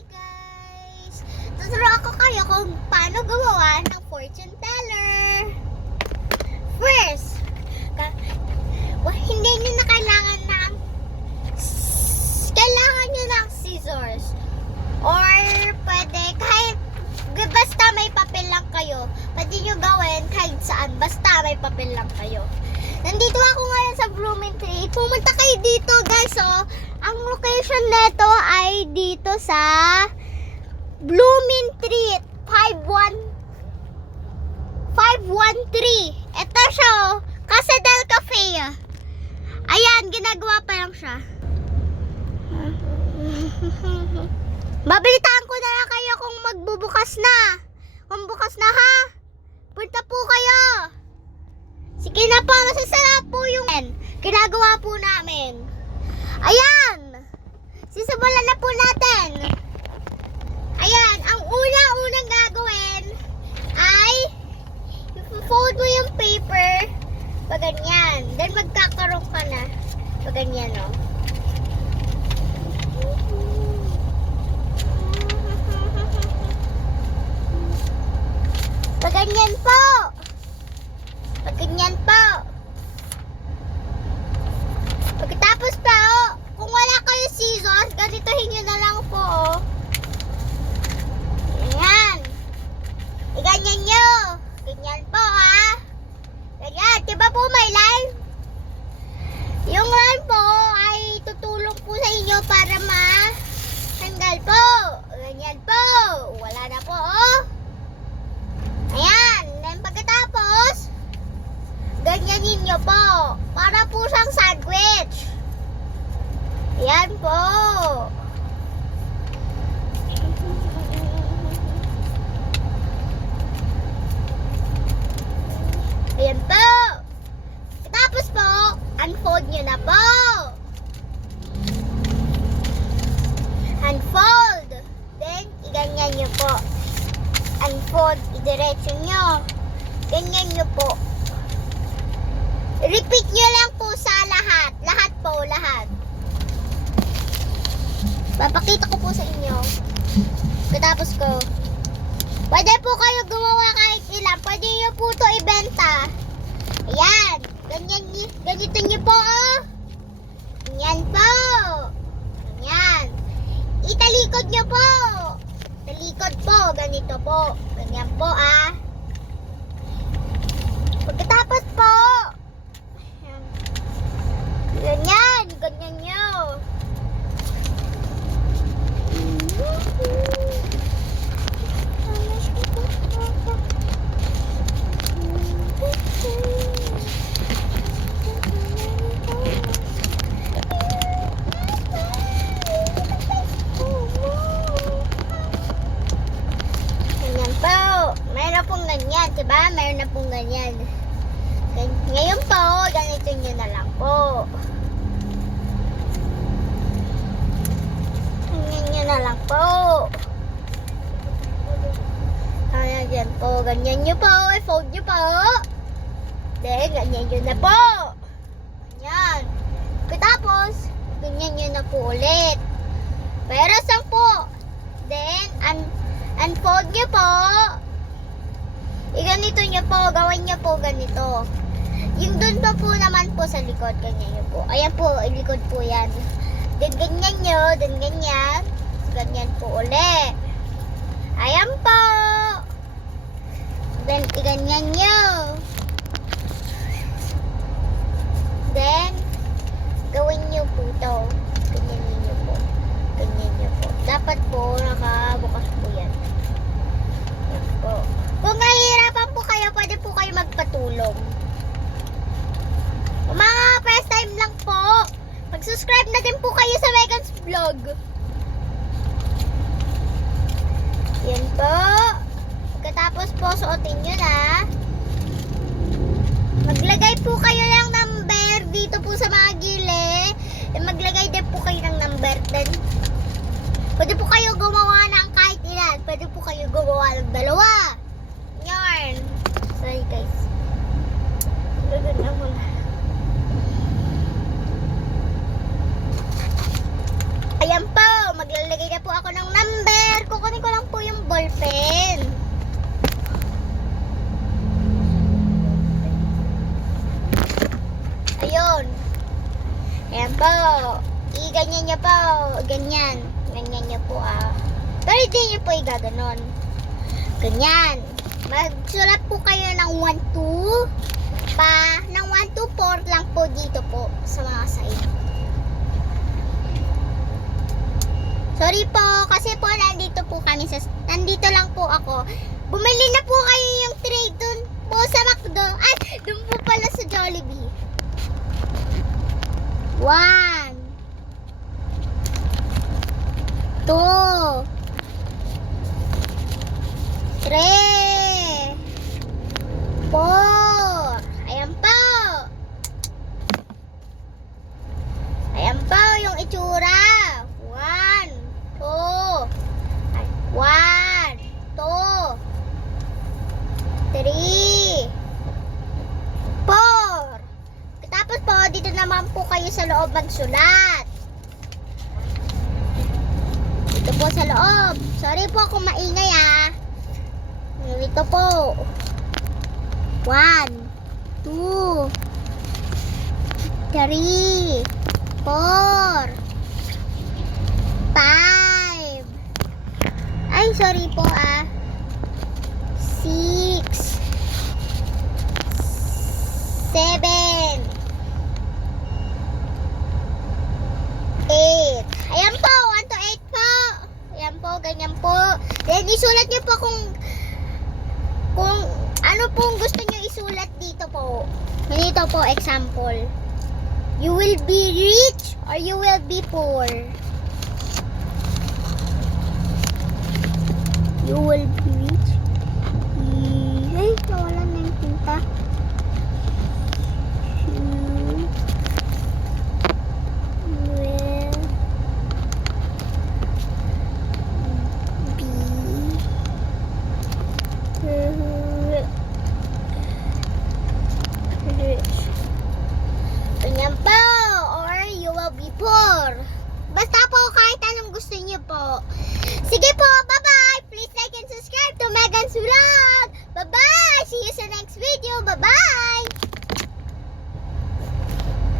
Hi guys! Tuturuan ko kayo kung paano gumawa ng fortune teller. First, hindi nyo na kailangan ng scissors. Or pwede kahit basta may papel lang kayo. Pwede nyo gawin kahit saan. Basta may papel lang kayo. Nandito ako ngayon sa Blooming Tree. Pumunta kayo dito guys. So, ang location neto ay dito sa Blooming Tree 513. Ito siya oh. Casadel Cafe. Ayan, ginagawa pa lang siya. Babalitaan ko na lang kayo kung magbubukas na. Kung bukas na ha. Punta po kayo. Sige na po, masasarap po yung ginagawa po namin. Ayan. Sisimulan na po natin. Ayan, ang unang gagawin ay i-fold mo yung paper pag ganyan. Then magkakaroon ka na pag ganyan no. Pag ganyan po. Pag ganyan po. Pagkatapos pa oh, kung wala kayo scissors, ganitohin nyo na lang po oh. Ayan. Ganyan nyo. Ganyan po ha. Ganyan. Diba po may line? Yung line po ay tutulong po sa inyo para matanggal po. Ganyan po. Wala na po oh. Ayan. Then pagkatapos, ganyanin nyo po. Para po siyang sandwich. Ayan po. Ayan po. Tapos po, unfold nyo na po. Unfold. Then, iganyan nyo po. Unfold, idiretso nyo. Ganyan nyo po. Repeat nyo lang po sa lahat. Lahat po, lahat. Papakita ko po sa inyo. Katapos ko. Pwede po kayo gumawa kahit ilan. Pwede nyo po ito ibenta. Ayan. Ganito nyo po, oh. Ganyan po. Ganyan. Italikod nyo po. Talikod po. Ganito po. Ganyan po, ah. Pagkatapos po, ganyan. Ganyan nyo. Mayroon pong ganyan, diba? Mayroon na pong ganyan. Ngayon po, ganito nyo na lang po. Ganyan nyo na lang po. Ayan po, ganyan nyo po. I-fold nyo po. Then, ganyan nyo na po. Ganyan. Tapos, ganyan nyo na po ulit. Pero saan po? Then, unfold nyo po. Ganito nyo po, gawin nyo po ganito. Yung dun pa po naman po sa likod, ganyan nyo po. Ayan po, ilikod po yan. Then ganyan nyo, then ganyan. Ganyan po uli. Ayan po. Then ganyan nyo. Then, gawin nyo po ito. Ganyan nyo po. Ganyan nyo po. Dapat po, nakabukas po yan. Ayan po. Kung nahihirapan po kayo, pwede po kayo magpatulong. Kung mga first time lang po, mag-subscribe na din po kayo sa Megan's Vlog. Yan po. Pagkatapos po, suotin nyo na. Maglagay po kayo ng number dito po sa mga gilid. Maglagay din po kayo ng number. Then, pwede po kayo gumawa ng kahit ilan. Pwede po kayo gumawa ng dalawa. Yarn. Sorry guys. Gagawin na muna. Ayan po. Maglalagay na po ako ng number. ganyan. Ganyan nyo po Pero hindi nyo po igaganon. Ganyan. Magsulat po kayo ng 1, 2 pa. Ng 1, 2, 4 lang po dito po sa mga side. Sorry po, kasi po nandito po kami nandito lang po ako. Bumili na po kayo yung tray dun po sa McDo. Ay, dun po pala sa Jollibee. 1, 2, 3, 4. Ayan po. Ayan po yung itsura. 1, 2, 3, 4. Tapos po, dito naman po kayo sa loob magsulat. Dito po sa loob. Sorry po kung maingay Dito po. 1, 2, 3, 4, 5. Ay, sorry po 6, 7, 8. Ayan po, 1 to 8 po. Ayan po, ganyan po. Then, isulat niyo po kung ano pong gusto niyo isulat dito po. Ganito po, example. You will be rich or you will be poor. You will be rich. Ay, nawala na yung tinta. Ganyan po. Or you will be poor. Basta po kahit anong gusto niyo po. Sige po,